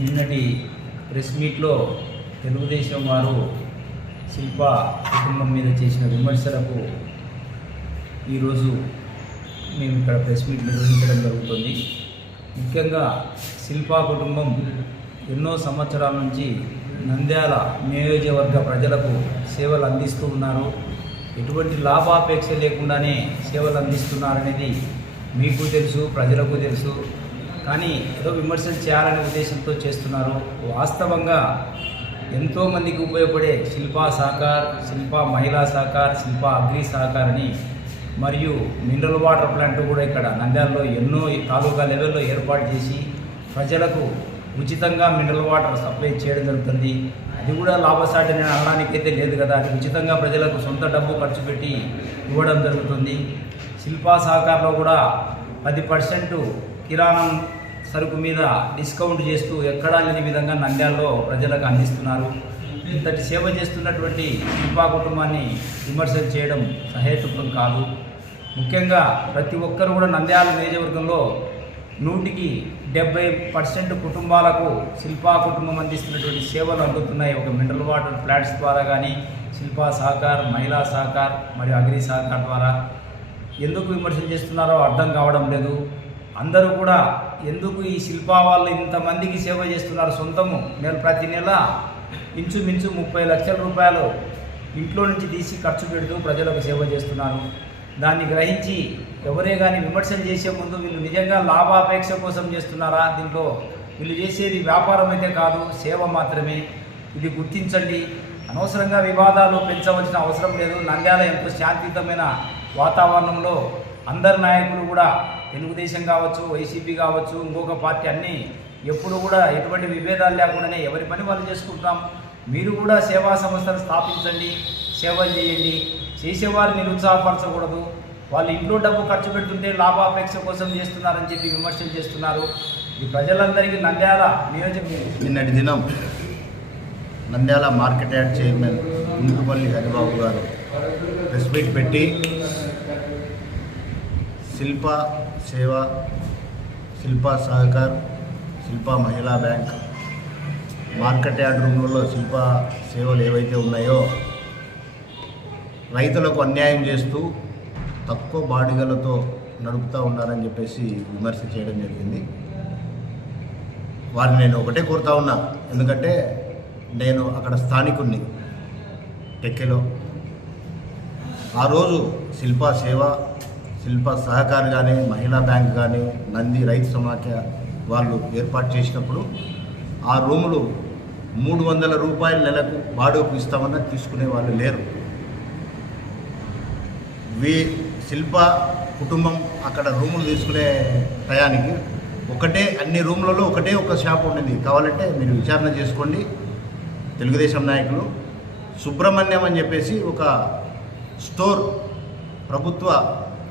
నిన్నటి ప్రెస్ మీట్లో తెలుగుదేశం వారు శిల్ప కుటుంబం మీద చేసిన విమర్శలకు ఈరోజు మేము ఇక్కడ ప్రెస్ మీట్ నిర్వహించడం జరుగుతుంది. ముఖ్యంగా శిల్పా కుటుంబం ఎన్నో సంవత్సరాల నుంచి నంద్యాల నియోజకవర్గ ప్రజలకు సేవలు అందిస్తూ ఉన్నారు. ఎటువంటి లాభాపేక్ష లేకుండానే సేవలు అందిస్తున్నారనేది మీకు తెలుసు ప్రజలకు తెలుసు. కానీ ఏదో విమర్శలు చేయాలనే ఉద్దేశంతో చేస్తున్నారు. వాస్తవంగా ఎంతోమందికి ఉపయోగపడే శిల్పా సహకార్ శిల్పా మహిళా సహకార్ శిల్పా అగ్రి సహకార్ అని మరియు మినరల్ వాటర్ ప్లాంట్ కూడా ఇక్కడ నంద్యాలలో ఎన్నో తాలూకా లెవెల్లో ఏర్పాటు చేసి ప్రజలకు ఉచితంగా మినరల్ వాటర్ సప్లై చేయడం జరుగుతుంది. అది కూడా లాభసాటి నేను అనడానికైతే లేదు కదా. అది ఉచితంగా ప్రజలకు సొంత డబ్బు ఖర్చు పెట్టి ఇవ్వడం జరుగుతుంది. శిల్పా సహకారంలో కూడా పది పర్సెంట్ కిరాణం సరుకు మీద డిస్కౌంట్ చేస్తూ ఎక్కడా లేని విధంగా నంద్యాలలో ప్రజలకు అందిస్తున్నారు. ఇంతటి సేవ చేస్తున్నటువంటి శిల్పా కుటుంబాన్ని విమర్శలు చేయడం సహేతుకం కాదు. ముఖ్యంగా ప్రతి ఒక్కరు కూడా నంద్యాల నియోజకవర్గంలో నూటికి డెబ్బై పర్సెంట్ కుటుంబాలకు శిల్పా కుటుంబం అందిస్తున్నటువంటి సేవలు అందుతున్నాయి. ఒక మినరల్ వాటర్ ప్లాంట్స్ ద్వారా కానీ శిల్పా సహకార్ మహిళా సహకార్ మరియు అగ్రి సహకార్ ద్వారా. ఎందుకు విమర్శలు చేస్తున్నారో అర్థం కావడం లేదు. అందరూ కూడా ఎందుకు ఈ శిల్పా వాళ్ళు ఇంతమందికి సేవ చేస్తున్నారు సొంతము? నేను ప్రతి నెల ఇంచుమించు ముప్పై లక్షల రూపాయలు ఇంట్లో నుంచి తీసి ఖర్చు పెడుతూ ప్రజలకు సేవ చేస్తున్నారు దాన్ని గ్రహించి ఎవరే కానీ విమర్శలు చేసే ముందు వీళ్ళు నిజంగా లాభాపేక్ష కోసం చేస్తున్నారా? దీంట్లో వీళ్ళు చేసేది వ్యాపారం అయితే కాదు సేవ మాత్రమే. ఇది గుర్తించండి. అనవసరంగా వివాదాలు పెంచవలసిన అవసరం లేదు. నంద్యాల ఎంతో శాంతియుతమైన వాతావరణంలో అందరు నాయకులు కూడా తెలుగుదేశం కావచ్చు వైసీపీ కావచ్చు ఇంకొక పార్టీ అన్నీ ఎప్పుడు కూడా ఎటువంటి విభేదాలు లేకుండానే ఎవరి పని వాళ్ళు చేసుకుంటాం మీరు కూడా సేవా సంస్థలు స్థాపించండి సేవలు చేయండి. చేసేవారిని నిరుత్సాహపరచకూడదు. వాళ్ళు ఇంట్లో డబ్బు ఖర్చు పెడుతుంటే లాభాపేక్ష కోసం చేస్తున్నారని చెప్పి విమర్శలు చేస్తున్నారు. ఈ ప్రజలందరికీ నంద్యాల నియోజకవర్గం. నిన్నటి దినం Nandyal market yard chairman Mundupalli Haribabu గారు ప్రెస్ మీట్ పెట్టి శిల్ప సేవ Shilpa Sahakar Shilpa Mahila bank. Market yard రూమ్లలో Shilpa సేవలు ఏవైతే ఉన్నాయో రైతులకు అన్యాయం చేస్తూ తక్కువ బాడిగలతో నడుపుతూ ఉన్నారని చెప్పేసి విమర్శ చేయడం జరిగింది. వారిని నేను ఒకటే కోరుతా ఉన్నా ఎందుకంటే నేను అక్కడ స్థానికుణ్ణి టెక్కెలో. ఆ రోజు శిల్ప సేవ శిల్ప సహకార్ కానీ మహిళా బ్యాంక్ కానీ నంది రైతు సమాఖ్య వాళ్ళు ఏర్పాటు చేసినప్పుడు ఆ రూములు మూడు వందల రూపాయల నెలకు బాడుగకు ఇస్తామన్నా తీసుకునే వాళ్ళు లేరు. వీ శిల్ప కుటుంబం అక్కడ రూములు తీసుకునే టయానికి ఒకటే అన్ని రూములలో ఒకటే ఒక షాప్ ఉండింది. కావాలంటే మీరు విచారణ చేసుకోండి. తెలుగుదేశం నాయకులు సుబ్రహ్మణ్యం అని చెప్పేసి ఒక స్టోర్ ప్రభుత్వ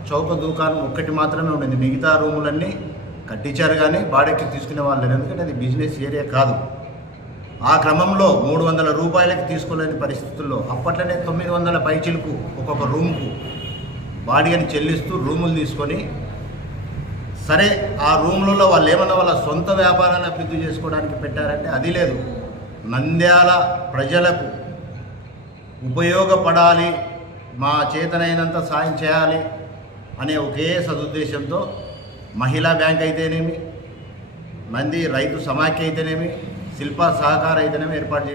చౌక దుకాణం ఒక్కటి మాత్రమే ఉండింది. మిగతా రూములన్నీ కట్టించారు కానీ బాడెక్కి తీసుకునే వాళ్ళు లేరు. ఎందుకంటే అది బిజినెస్ ఏరియా కాదు. ఆ క్రమంలో మూడు వందల రూపాయలకి తీసుకోలేని పరిస్థితుల్లో అప్పట్లోనే తొమ్మిది వందల పైచిలకు ఒక్కొక్క రూమ్కు బాడీని చెల్లిస్తూ రూములు తీసుకొని సరే ఆ రూములలో వాళ్ళు ఏమన్నా వాళ్ళ సొంత వ్యాపారాన్ని అభివృద్ధి చేసుకోవడానికి పెట్టారంటే అది లేదు. నంద్యాల ప్రజలకు ఉపయోగపడాలి. మా చేతనైనంత సాయం చేయాలి. అనే ఒకే సదుద్దేశంతో మహిళా బ్యాంక్ అయితేనేమి మంది రైతు సమాఖ్య అయితేనేమి శిల్ప సహకార అయితేనేమి ఏర్పాటు